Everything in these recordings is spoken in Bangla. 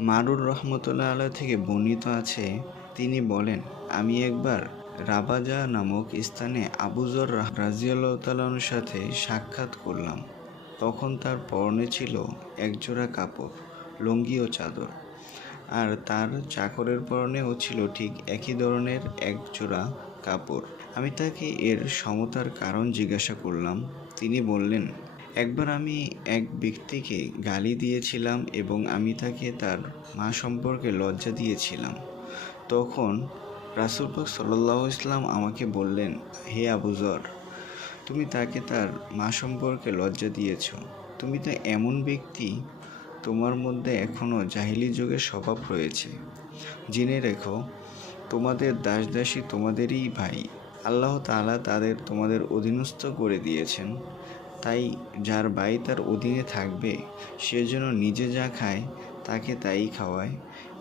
মারুর রহমতুল্লাহ আলাইহি থেকে বর্ণিত আছে, তিনি বলেন, আমি একবার রাবাজা নামক স্থানে আবু যর রাদিয়াল্লাহু তাআলার সাথে সাক্ষাৎ করলাম। তখন তার পরনে ছিল একজোড়া কাপড়, লুঙ্গি ও চাদর, আর তার চাকরের পরনেও ছিল ঠিক একই ধরনের একজোড়া কাপড়। আমি তাকে এর সমতার কারণ জিজ্ঞাসা করলাম। তিনি বললেন, একবার আমি এক ব্যক্তিকে গালি দিয়েছিলাম এবং আমি তাকে তার মা সম্পর্কে লজ্জা দিয়েছিলাম। তখন রাসূল পাক সাল্লাল্লাহু আলাইহি ওয়াসাল্লাম আমাকে বললেন, হে আবু যর, তুমি তাকে তার মা সম্পর্কে লজ্জা দিয়েছ। তুমি তো এমন ব্যক্তি, তোমার মধ্যে এখনও জাহিলি যুগের স্বভাব রয়েছে। জেনে রেখো, তোমাদের দাসদাসী তোমাদেরই ভাই। আল্লাহ তাআলা তাদের তোমাদের অধীনস্থ করে দিয়েছেন। তাই যার ভাই তার অধীনে থাকবে, সে যেন নিজে যা খায় তাকে তাই খাওয়ায়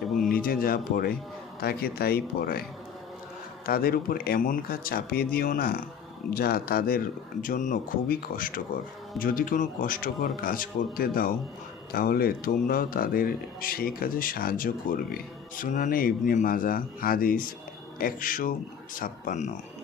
এবং নিজে যা পড়ে তাকে তাই পড়ায়। তাদের উপর এমন কাজ চাপিয়ে দিও না যা তাদের জন্য খুবই কষ্টকর। যদি কোনো কষ্টকর কাজ করতে দাও, তাহলে তোমরাও তাদের সেই কাজে সাহায্য করবে। সুনানে ইবনে মাজাহ, হাদিস 156।